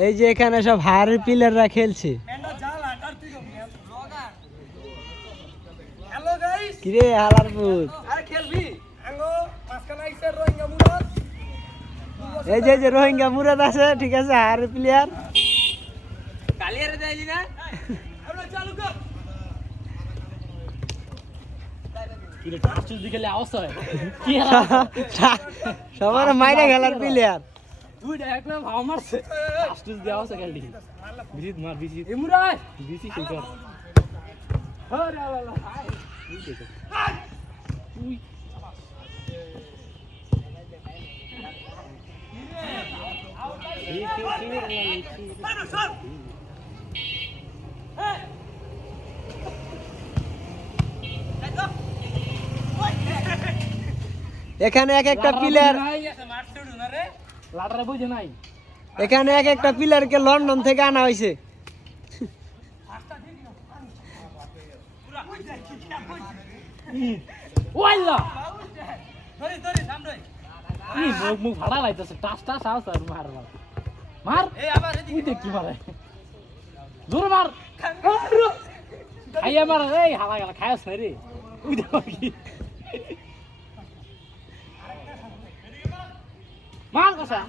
এই যে এখানে সব হাড়ের প্লেয়াররা খেলছে। কিরে হালার পুত, এই যে রোহিঙ্গা মুরাদ আছে, ঠিক আছে, হাড়ের প্লেয়ার। সবার মাইরা খেলার প্লেয়ার। এখানে এক একটা প্লেয়ার, এখানে এক একটা প্লেয়ারকে লন্ডন থেকে আনা হয়েছে। ভাড়া লাইতেছে টাস টাস আওয়াজ আর মার মার মার তুই দেখ কি মারে জোর মার খাইয়া মার এই হালা গেলা খায়াস না রে তুই দেখ কি মার কসা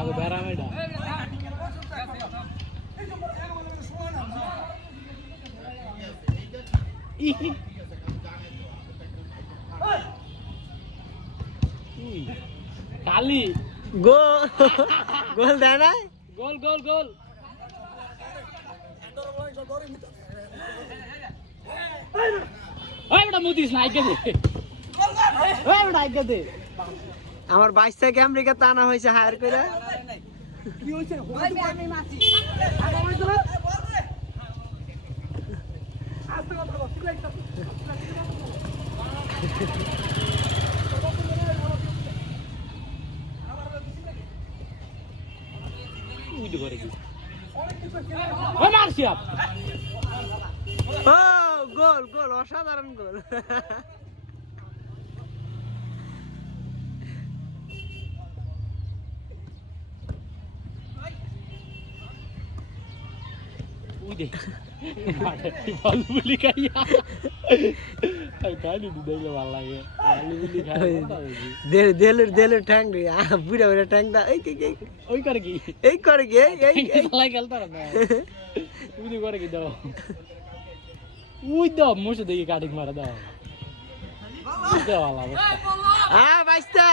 Aku beramai dah. Kali. Gol. Gol dah na? Gol. Hey, benda mutis naik ke deh. Hey, naik ke deh. আমার 22 থেকে আমেরিকাতে আনা হয়েছে হায়ার করে। কি হইছে? আমি মাছি। আস্তে কথা বল, তুই একটা। উই দে করে কি? ওই মারছি আপ। ও গোল অসাধারণ গোল। Udah, balu beli kaya. Kali di dalam malah ya, balu beli kaya. Delur tank deh, buda tank dah. Oi kargi. Salah kelta na. Udah kargi dah. Udah, musuh deh kadik marah dah. Udah malah. Baista.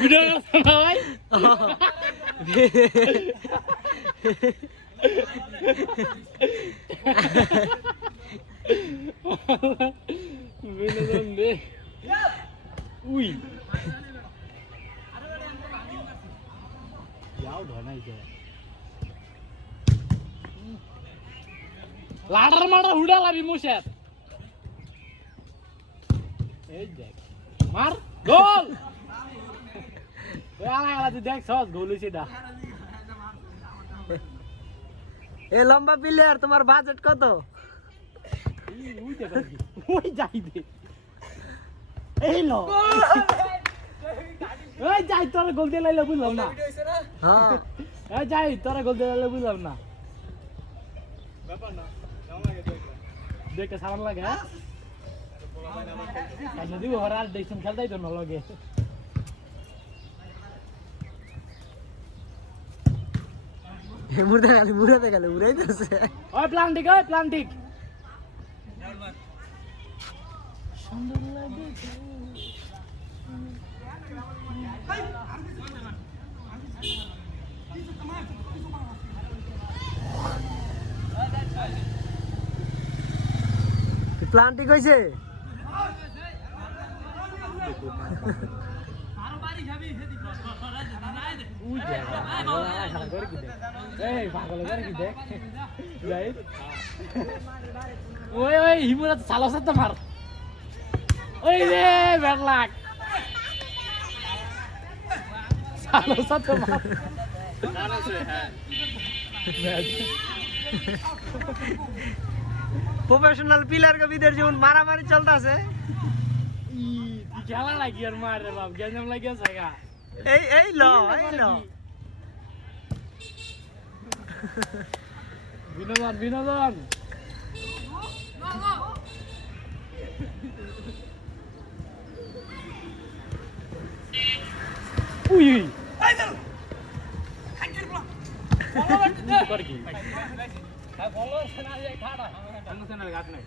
Video nggak sama lagi. Bener deh. Wih. Jauh dah naik ya. Ladar mana udah lari muset. Mar, gol! Alah tuh deck shot goal sih dah. লম্বা player, তোমার budget কত? ওই যাই দে। এই লো। ওই যাই তোর গোল দিয়ে লাইলো বুঝলাম না। হ্যাঁ এই যাই তোরা গোল দিলে বুঝলাম না দেখতে সালাম লাগে হ্যাঁ যদি হরার দেখছেন খেলতেই তো না লাগে মুড়াতে গেলে উড়াই দিচ্ছে ওই প্লান্টিক সুন্দর লাগে প্লান্টিক হয়েছে ওই হিমুরা চালো সাথে মার ওই রে ব্যাকলাক চালো সাথে মার প্রফেশনাল প্লেয়ার के ভিতর যেমন মারামারি চলতেছে খেলা লাগি আর মার রে বাপ গেঞ্জাম লাগি আছে গা এই ল বিনোদন উই কর কি বলো সেনা যায় খাড়া সেনার ঘাট নাই